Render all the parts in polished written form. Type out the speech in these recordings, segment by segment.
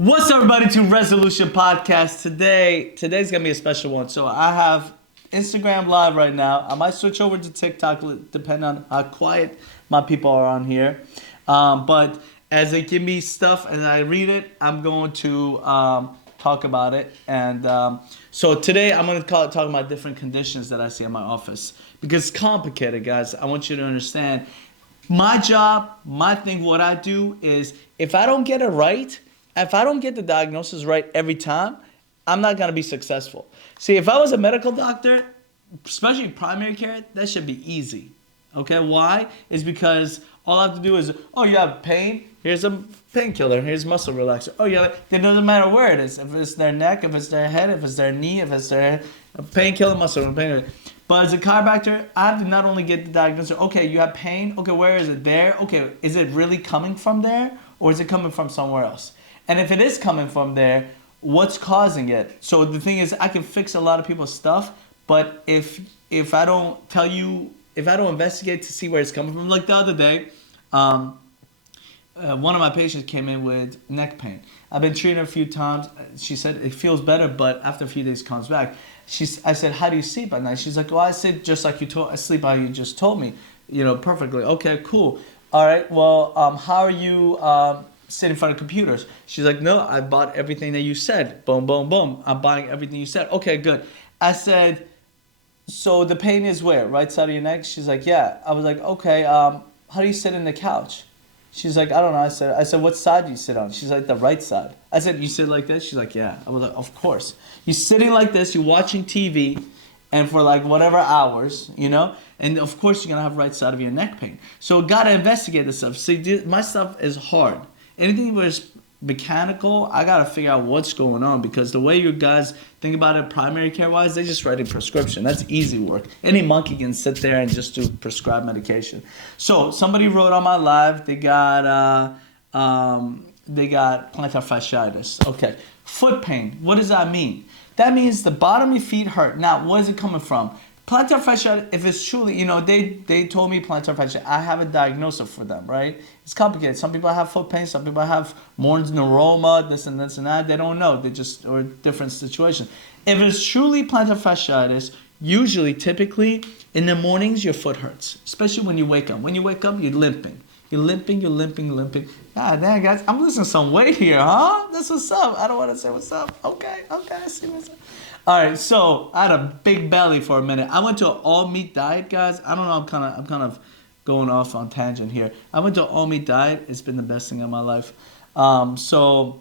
What's up, everybody, to Resolution Podcast. Today's gonna be a special one. So I have Instagram Live right now. I might switch over to TikTok, depending on how quiet my people are on here. But as they give me stuff and I read it, I'm going to talk about it. And so today I'm gonna talk about different conditions that I see in my office because it's complicated, guys. I want you to understand. My job, my thing, what I do is if I don't get it right. If I don't get the diagnosis right every time, I'm not going to be successful. See, if I was a medical doctor, especially primary care, that should be easy. Okay, why? It's because all I have to do is, oh, you have pain? Here's a painkiller. Here's muscle relaxer. Oh, yeah, it doesn't matter where it is. If it's their neck, if it's their head, if it's their knee, if it's their painkiller, muscle painkiller. But as a chiropractor, I have to not only get the diagnosis, okay, you have pain. Okay, where is it? There. Okay, is it really coming from there or is it coming from somewhere else? And if it is coming from there, what's causing it? So the thing is, I can fix a lot of people's stuff, but if I don't tell you, if I don't investigate to see where it's coming from, like the other day, one of my patients came in with neck pain. I've been treating her a few times. She said it feels better, but after a few days it comes back. I said, how do you sleep at night? She's like, well, I sleep just like you told. I sleep how you just told me, perfectly. Okay, cool. All right. Well, how are you? Sit in front of computers. She's like, no, I bought everything that you said. Boom, boom, boom. I'm buying everything you said. Okay, good. I said, so the pain is where? Right side of your neck? She's like, yeah. I was like, okay, how do you sit in the couch? She's like, I don't know. I said, what side do you sit on? She's like, the right side. I said, you sit like this? She's like, yeah. I was like, of course. You're sitting like this, you're watching TV, and for like whatever hours, and of course you're going to have right side of your neck pain. So got to investigate this stuff. See, my stuff is hard. Anything where it's mechanical, I got to figure out what's going on because the way you guys think about it primary care-wise, they just write a prescription. That's easy work. Any monkey can sit there and just do prescribed medication. So somebody wrote on my live, they got plantar fasciitis. Okay. Foot pain. What does that mean? That means the bottom of your feet hurt. Now, what is it coming from? Plantar fasciitis, if it's truly, they told me plantar fasciitis. I have a diagnosis for them, right? It's complicated. Some people have foot pain. Some people have Morn's neuroma, this and that. They don't know. Or different situations. If it's truly plantar fasciitis, usually, typically, in the mornings, your foot hurts, especially when you wake up. When you wake up, you're limping. You're limping. God damn, guys, I'm losing some weight here, huh? That's what's up. I don't want to say what's up. Okay, I see what's up. All right, so I had a big belly for a minute. I went to an all-meat diet, guys. I don't know. I'm kind of going off on tangent here. I went to an all-meat diet. It's been the best thing in my life. So,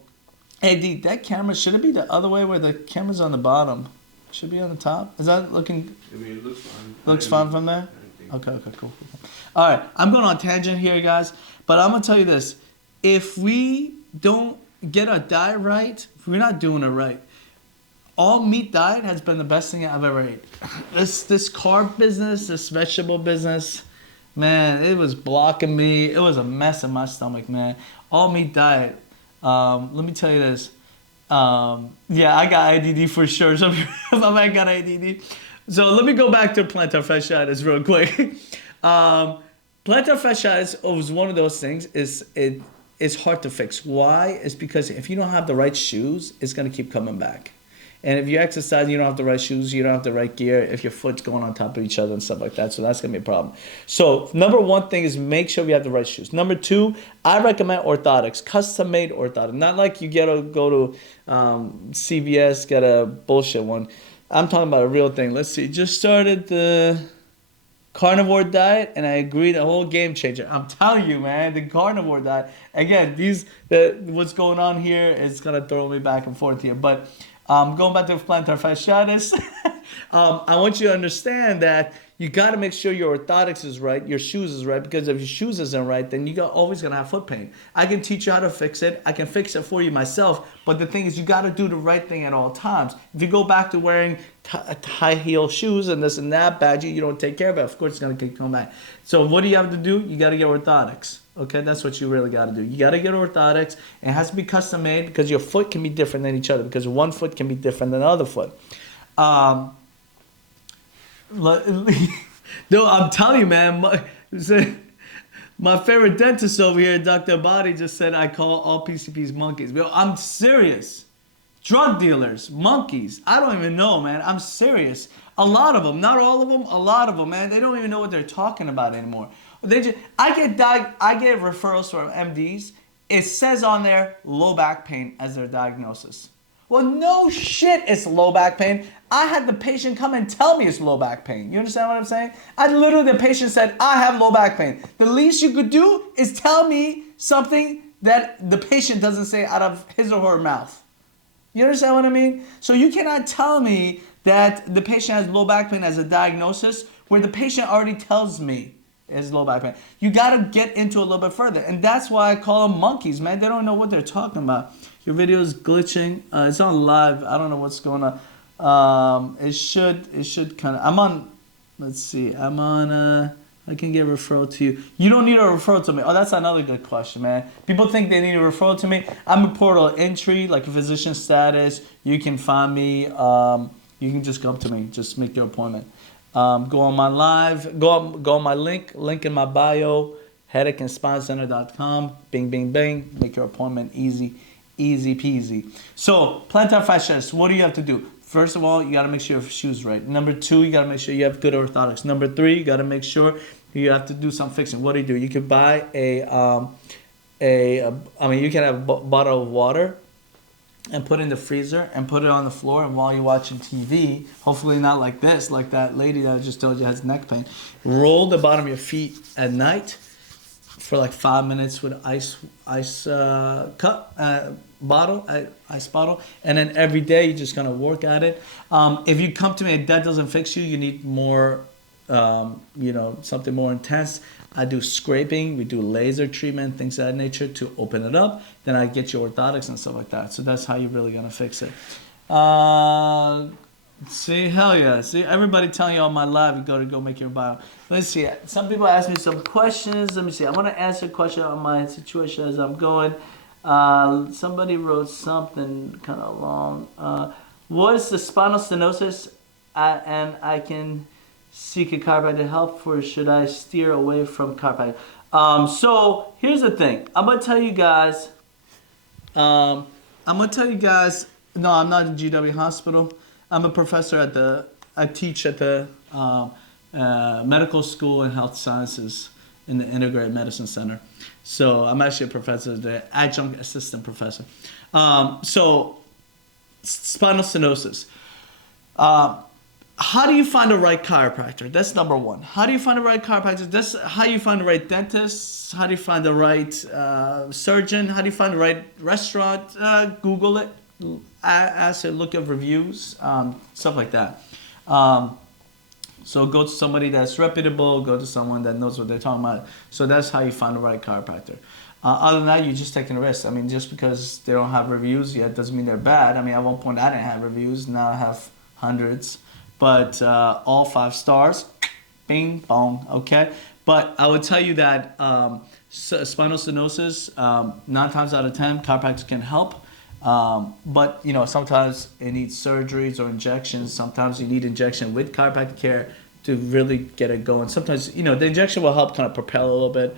hey, D, that camera, should it be the other way where the camera's on the bottom? Should be on the top. Is that looking? I mean, it looks fine. Looks fine from there. Okay, cool. All right, I'm going on tangent here, guys. But I'm gonna tell you this: if we don't get our diet right, if we're not doing it right. All meat diet has been the best thing I've ever ate. This carb business, this vegetable business, man, it was blocking me. It was a mess in my stomach, man. All meat diet. Let me tell you this. Yeah, I got ADD for sure. So my man got ADD. So let me go back to plantar fasciitis real quick. Plantar fasciitis was one of those things. It's hard to fix. Why? It's because if you don't have the right shoes, it's gonna keep coming back. And if you exercise, you don't have the right shoes, you don't have the right gear, if your foot's going on top of each other and stuff like that. So that's going to be a problem. So number one thing is make sure you have the right shoes. Number two, I recommend orthotics, custom-made orthotics. Not like you go to CVS, get a bullshit one. I'm talking about a real thing. Let's see. Just started the carnivore diet, and I agree, the whole game changer. I'm telling you, man, the carnivore diet. Again, what's going on here is going to throw me back and forth here. But going back to plantar fasciitis, I want you to understand that you got to make sure your orthotics is right, your shoes is right, because if your shoes isn't right, then you're always going to have foot pain. I can teach you how to fix it. I can fix it for you myself, but the thing is you got to do the right thing at all times. If you go back to wearing high heel shoes and this and that, badgy, you don't take care of it, of course it's going to keep coming back. So what do you have to do? You got to get orthotics. Okay, that's what you really got to do. You got to get orthotics. It has to be custom made because your foot can be different than each other because one foot can be different than the other foot. No, I'm telling you, man. My favorite dentist over here, Dr. Body, just said I call all PCPs monkeys. Yo, I'm serious. Drug dealers, monkeys. I don't even know, man. I'm serious. A lot of them, not all of them, a lot of them, man. They don't even know what they're talking about anymore. I get referrals from MDs. It says on there low back pain as their diagnosis. Well, no shit, it's low back pain. I had the patient come and tell me it's low back pain. You understand what I'm saying? The patient said, I have low back pain. The least you could do is tell me something that the patient doesn't say out of his or her mouth. You understand what I mean? So you cannot tell me that the patient has low back pain as a diagnosis where the patient already tells me it's low back pain. You got to get into it a little bit further. And that's why I call them monkeys, man. They don't know what they're talking about. Your video is glitching. It's on live. I don't know what's going on. It should kind of, I'm on, let's see. I can get a referral to you. You don't need a referral to me. Oh, that's another good question, man. People think they need a referral to me. I'm a portal entry, like a physician status. You can find me. You can just come to me. Just make your appointment. Go on my live. Go on my link in my bio, headachandspinecenter.com. Bing, bing, bing. Make your appointment easy peasy. So, plantar fasciitis, what do you have to do? First of all, you got to make sure your shoes right. Number 2, you got to make sure you have good orthotics. Number 3, you got to make sure you have to do some fixing. What do? You can buy you can have a bottle of water and put it in the freezer and put it on the floor, and while you're watching TV, hopefully not like this, like that lady that I just told you has neck pain, roll the bottom of your feet at night for like 5 minutes with ice bottle, and then every day you're just gonna work at it. If you come to me and that doesn't fix you, you need more, something more intense. I do scraping, we do laser treatment, things of that nature to open it up. Then I get you orthotics and stuff like that. So that's how you're really gonna fix it. See, hell yeah. See, everybody telling you on my live, you go make your bio. Let's see. Some people ask me some questions. Let me see. I want to answer a question on my situation as I'm going. Somebody wrote something kind of long. What is the spinal stenosis? And I can seek a chiropractor help for, should I steer away from chiropractic? So here's the thing. I'm going to tell you guys, no, I'm not in GW Hospital. I'm a professor I teach at the Medical School and Health Sciences in the Integrated Medicine Center. So I'm actually a professor, the adjunct assistant professor. So spinal stenosis. How do you find the right chiropractor? That's number 1. How do you find the right chiropractor? That's how you find the right dentist. How do you find the right surgeon? How do you find the right restaurant? Google it. Ask it, look at reviews, stuff like that. So go to somebody that's reputable, go to someone that knows what they're talking about. So that's how you find the right chiropractor. Other than that, you're just taking a risk. I mean, just because they don't have reviews yet doesn't mean they're bad. I mean, at one point I didn't have reviews, now I have hundreds. But all 5 stars, bing, bong, okay? But I would tell you that spinal stenosis, 9 times out of 10, chiropractors can help. But sometimes it needs surgeries or injections. Sometimes you need injection with chiropractic care to really get it going. Sometimes the injection will help kind of propel a little bit,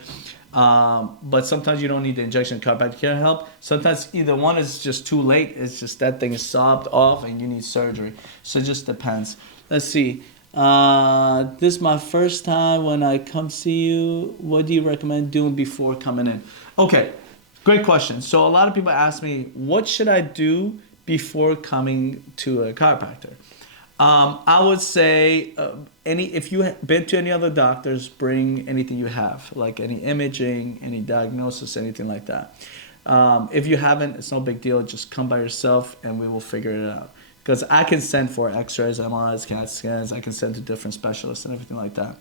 but sometimes you don't need the injection. Chiropractic care help. Sometimes either one is just too late. It's just that thing is sobbed off and you need surgery. So it just depends. Let's see. This is my first time when I come see you. What do you recommend doing before coming in? Okay. Great question. So a lot of people ask me, what should I do before coming to a chiropractor? I would say if you've been to any other doctors, bring anything you have, like any imaging, any diagnosis, anything like that. If you haven't, it's no big deal. Just come by yourself and we will figure it out. Because I can send for x-rays, MRIs, CAT scans. I can send to different specialists and everything like that.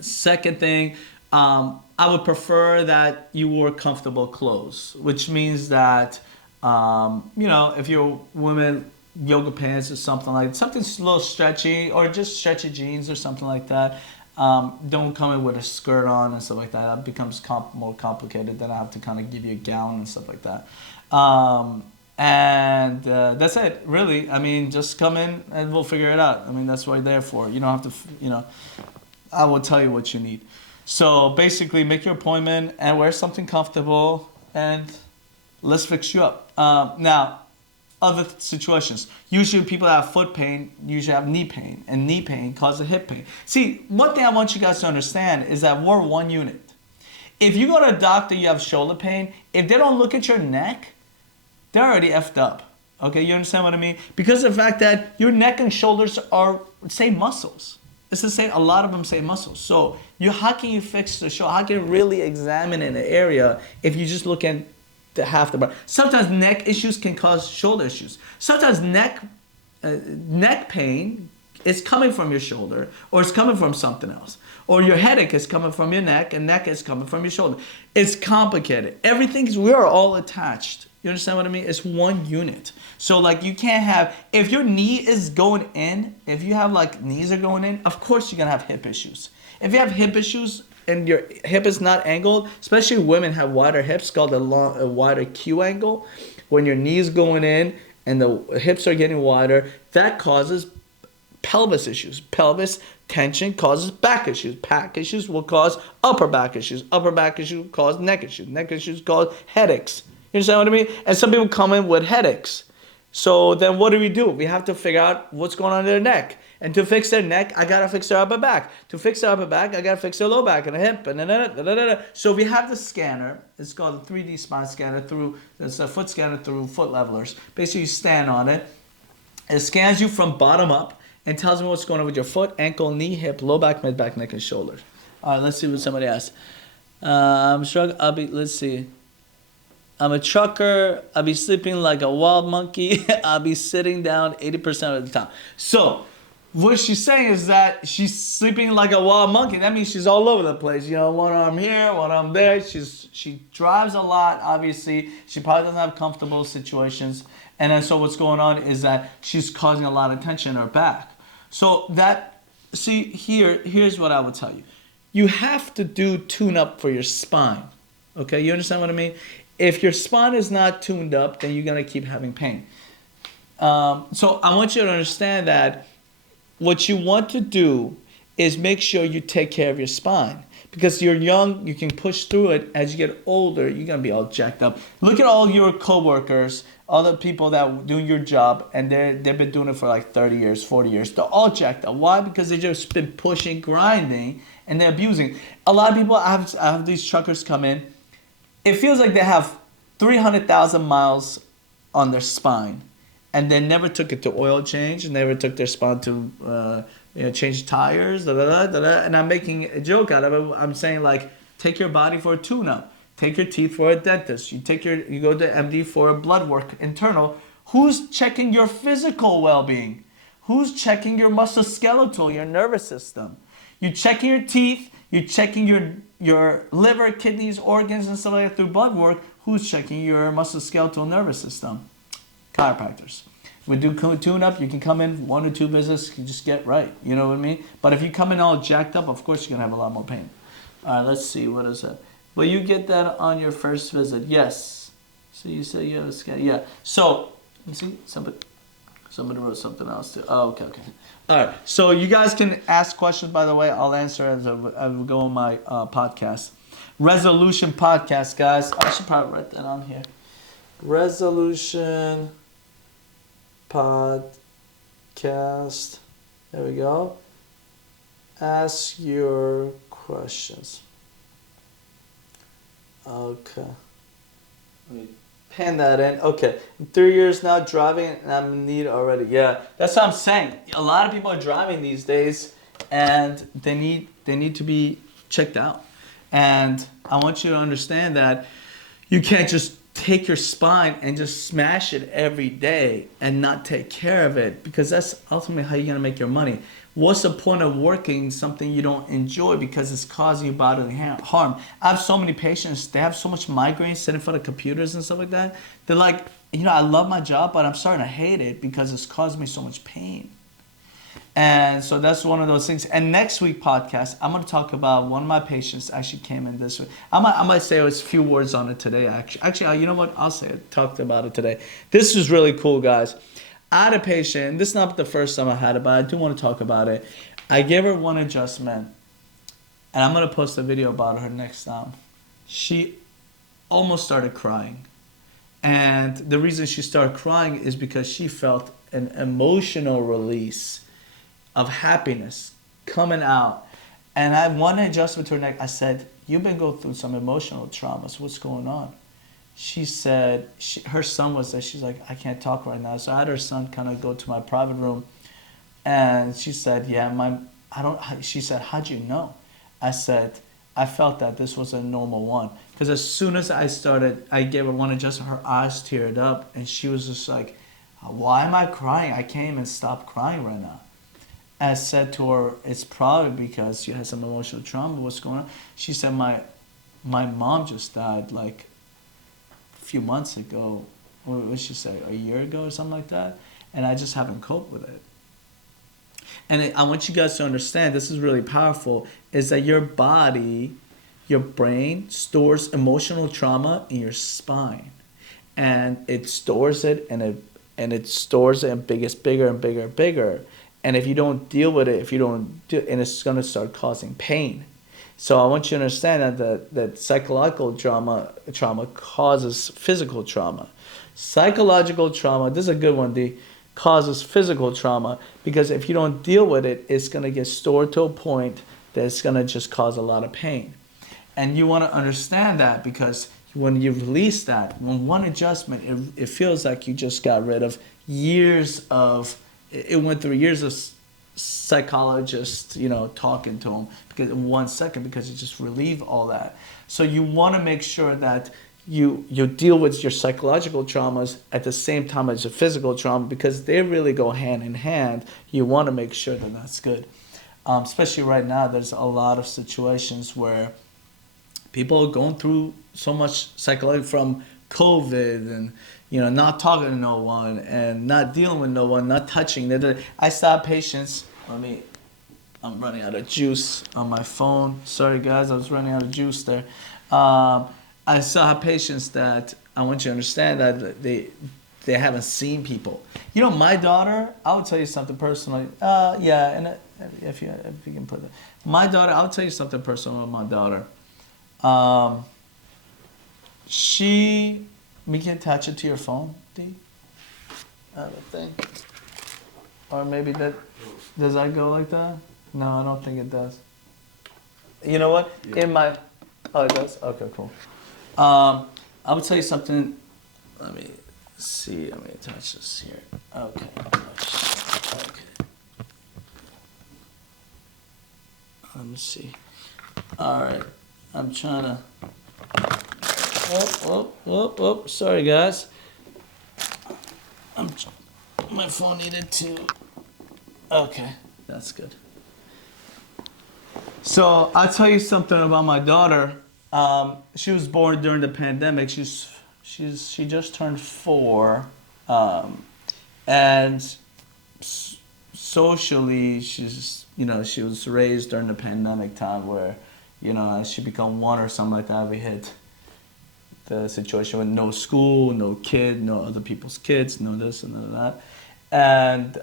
Second thing, I would prefer that you wore comfortable clothes, which means that, if you're women, yoga pants or something something a little stretchy, or just stretchy jeans or something like that. Don't come in with a skirt on and stuff like that. That becomes more complicated. Then I have to kind of give you a gown and stuff like that. That's it, really. I mean, just come in and we'll figure it out. I mean, that's what we're there for. You don't have to, I will tell you what you need. So basically, make your appointment and wear something comfortable, and let's fix you up. Now, other situations. Usually people that have foot pain usually have knee pain, and knee pain causes hip pain. See, one thing I want you guys to understand is that we're one unit. If you go to a doctor, you have shoulder pain, if they don't look at your neck, they're already effed up. Okay, you understand what I mean? Because of the fact that your neck and shoulders are same muscles. It's the same, a lot of them say muscles. So how can you fix the shoulder? How can you really examine an area if you just look at half the body? Sometimes neck issues can cause shoulder issues. Sometimes neck pain is coming from your shoulder, or it's coming from something else. Or your headache is coming from your neck, and neck is coming from your shoulder. It's complicated. We are all attached. You understand what I mean? It's one unit. So like you can't have, if your knee is going in, if you have like knees are going in, of course you're gonna have hip issues. If you have hip issues and your hip is not angled, especially women have wider hips called a wider Q angle. When your knees going in and the hips are getting wider, that causes pelvis issues. Pelvis tension causes back issues. Back issues will cause upper back issues. Upper back issues cause neck issues. Neck issues cause headaches. You understand what I mean? And some people come in with headaches. So then what do? We have to figure out what's going on in their neck. And to fix their neck, I got to fix their upper back. To fix their upper back, I got to fix their low back and the hip. And So we have the scanner. It's called a 3D spine scanner. It's a foot scanner through foot levelers. Basically, you stand on it. It scans you from bottom up and tells me what's going on with your foot, ankle, knee, hip, low back, mid back, neck, and shoulders. All right, let's see what somebody asked. I'm struggling. Let's see. I'm a trucker. I'll be sleeping like a wild monkey. I'll be sitting down 80% of the time. So what she's saying is that she's sleeping like a wild monkey. That means she's all over the place. You know, one arm here, one arm there. She drives a lot, obviously. She probably doesn't have comfortable situations. And then so what's going on is that she's causing a lot of tension in her back. So here's what I would tell you. You have to do tune-up for your spine. Okay, you understand what I mean? If your spine is not tuned up, then you're going to keep having pain. So I want you to understand that what you want to do is make sure you take care of your spine. Because you're young, you can push through it. As you get older, you're going to be all jacked up. Look at all your coworkers, all the people that do your job, and they've been doing it for like 30 years, 40 years. They're all jacked up. Why? Because they've just been pushing, grinding, and they're abusing. A lot of people, I have these truckers come in. It feels like they have 300,000 miles on their spine, and they never took it to oil change, and never took their spine to change tires, and I'm making a joke out of it. I'm saying like, take your body for a tune-up, take your teeth for a dentist, you go to MD for a blood work internal. Who's checking your physical well-being? Who's checking your musculoskeletal, your nervous system? You're checking your teeth, you're checking your liver, kidneys, organs, and stuff like that through blood work. Who's checking your musculoskeletal nervous system? Chiropractors. If we do tune-up, you can come in 1 or 2 visits, you just get right. You know what I mean? But if you come in all jacked up, of course you're going to have a lot more pain. All right, let's see. What is that? Will you get that on your first visit? Yes. So you say you have a scan. Yeah. So, you see, somebody wrote something else too. Oh, okay. All right. So you guys can ask questions, by the way. I'll answer as I go on my podcast. Resolution podcast, guys. I should probably write that on here. Resolution podcast. There we go. Ask your questions. Okay. Let me pen that in. Okay. I'm 3 years now driving and I'm in need already. Yeah, that's what I'm saying. A lot of people are driving these days and they need to be checked out. And I want you to understand that you can't just take your spine and just smash it every day and not take care of it, because that's ultimately how you're going to make your money. What's the point of working something you don't enjoy because it's causing you bodily harm? I have so many patients, they have so much migraines sitting in front of computers and stuff like that. They're like, I love my job, but I'm starting to hate it because it's causing me so much pain. And so that's one of those things. And next week podcast, I'm going to talk about one of my patients actually came in this week. I might say a few words on it today, actually. Actually, you know what? I'll say it. Talked about it today. This is really cool, guys. I had a patient. This is not the first time I had it, but I do want to talk about it. I gave her one adjustment. And I'm going to post a video about her next time. She almost started crying. And the reason she started crying is because she felt an emotional release of happiness coming out. And I one adjustment to her neck. I said, "You've been going through some emotional traumas. What's going on?" She said, her son was there. She's like, "I can't talk right now." So I had her son kind of go to my private room. And she said, "Yeah, she said, how'd you know?" I said, "I felt that this was a normal one." Because as soon as I gave her one adjustment, her eyes teared up. And she was just like, "Why am I crying? I can't even stop crying right now." I said to her, "It's probably because you had some emotional trauma. What's going on?" She said, my mom just died like a few months ago. What did she say? A year ago or something like that. And I just haven't coped with it. And I want you guys to understand, this is really powerful, is that your body, your brain stores emotional trauma in your spine. And it stores it and it stores it and gets bigger and bigger and bigger. And if you don't deal with it, and it's going to start causing pain. So I want you to understand that psychological trauma causes physical trauma. Psychological trauma, this is a good one, D, causes physical trauma, because if you don't deal with it, it's going to get stored to a point that it's going to just cause a lot of pain. And you want to understand that, because when you release that, when one adjustment, it feels like you just got rid of years of, it went through years of psychologists, talking to them because in 1 second, because you just relieve all that. So you want to make sure that you deal with your psychological traumas at the same time as your physical trauma, because they really go hand in hand. You want to make sure that that's good. Especially right now, there's a lot of situations where people are going through so much psychological, from COVID and not talking to no one and not dealing with no one, not touching. I saw patients. I'm running out of juice on my phone. Sorry guys, I was running out of juice there. I saw patients that, I want you to understand that they haven't seen people. My daughter, I would tell you something personally. And if you can put that. My daughter, I'll tell you something personal about my daughter. We can attach it to your phone, D? I don't think. Or maybe does that go like that? No, I don't think it does. You know what? Yeah. Oh, it does? Okay, cool. I will tell you something. Let me see. Let me attach this here. Okay. Let me see. All right. I'm trying to. Whoop. Sorry, guys. My phone needed to. Okay, that's good. So I'll tell you something about my daughter. She was born during the pandemic. She just turned 4, and socially she was raised during the pandemic time where as she become 1 or something like that, we hit the situation with no school, no kid, no other people's kids, no this and no that. And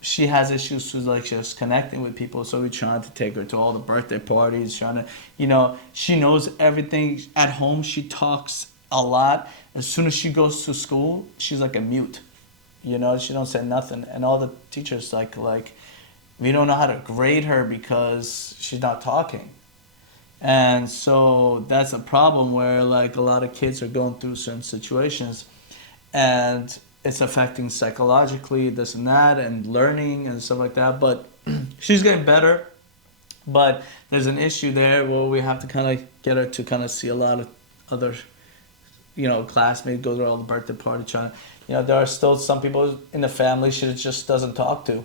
she has issues with just connecting with people, so we're trying to take her to all the birthday parties, she knows everything. At home, she talks a lot. As soon as she goes to school, she's like a mute. She don't say nothing. And all the teachers like we don't know how to grade her because she's not talking. And so that's a problem where a lot of kids are going through certain situations and it's affecting psychologically, this and that, and learning and stuff like that. But she's getting better. But there's an issue there where we have to kind of get her to kind of see a lot of other, classmates, go to all the birthday party, there are still some people in the family she just doesn't talk to.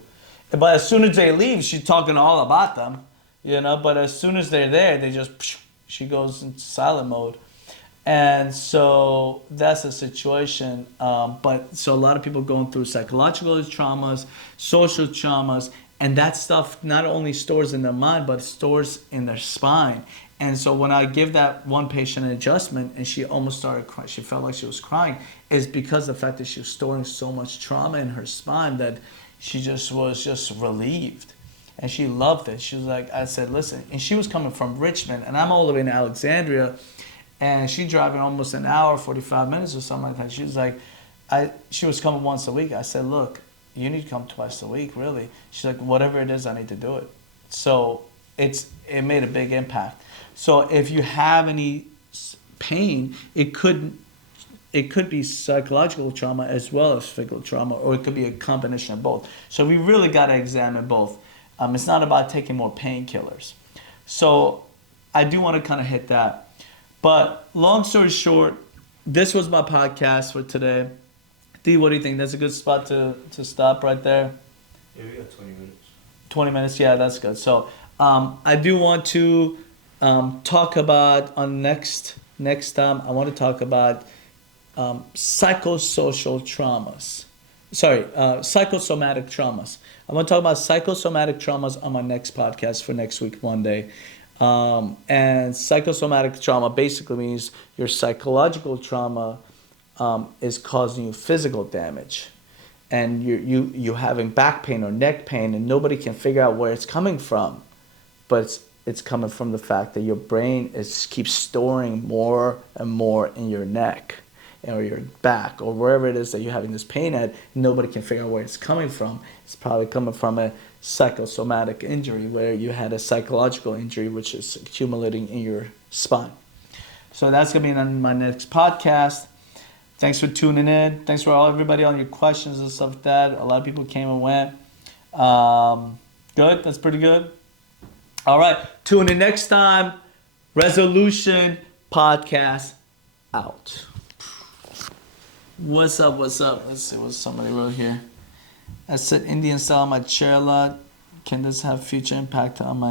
But as soon as they leave, she's talking all about them. But as soon as they're there, she goes into silent mode. And so that's the situation. So a lot of people going through psychological traumas, social traumas, and that stuff not only stores in their mind, but stores in their spine. And so when I give that one patient an adjustment and she almost started crying, she felt like she was crying, is because of the fact that she was storing so much trauma in her spine that she was relieved. and she loved it. She was like, I said, listen, and she was coming from Richmond, and I'm all the way in Alexandria, and she driving almost an hour, 45 minutes or something like that. She was like, she was coming once a week. I said, look, you need to come twice a week, really. She's like, whatever it is, I need to do it. So it made a big impact. So if you have any pain, it could be psychological trauma as well as physical trauma, or it could be a combination of both. So we really got to examine both. It's not about taking more painkillers. So I do want to kind of hit that. But long story short, this was my podcast for today. D, what do you think? That's a good spot to stop right there? Yeah, we got 20 minutes. 20 minutes? Yeah, that's good. So I do want to talk about on next time, I want to talk about psychosocial traumas. Psychosomatic traumas. I'm going to talk about psychosomatic traumas on my next podcast for next week, Monday. And psychosomatic trauma basically means your psychological trauma is causing you physical damage. And you having back pain or neck pain, and nobody can figure out where it's coming from. But it's coming from the fact that your brain keeps storing more and more in your neck or your back or wherever it is that you're having this pain at. Nobody can figure out where it's coming from. It's probably coming from a psychosomatic injury where you had a psychological injury which is accumulating in your spine. So that's going to be on my next podcast. Thanks for tuning in. Thanks for everybody on your questions and stuff like that. A lot of people came and went. Good. That's pretty good. All right. Tune in next time. Resolution podcast out. What's up? Let's see what somebody wrote here. I said Indian style on my chair a lot. Can this have future impact on my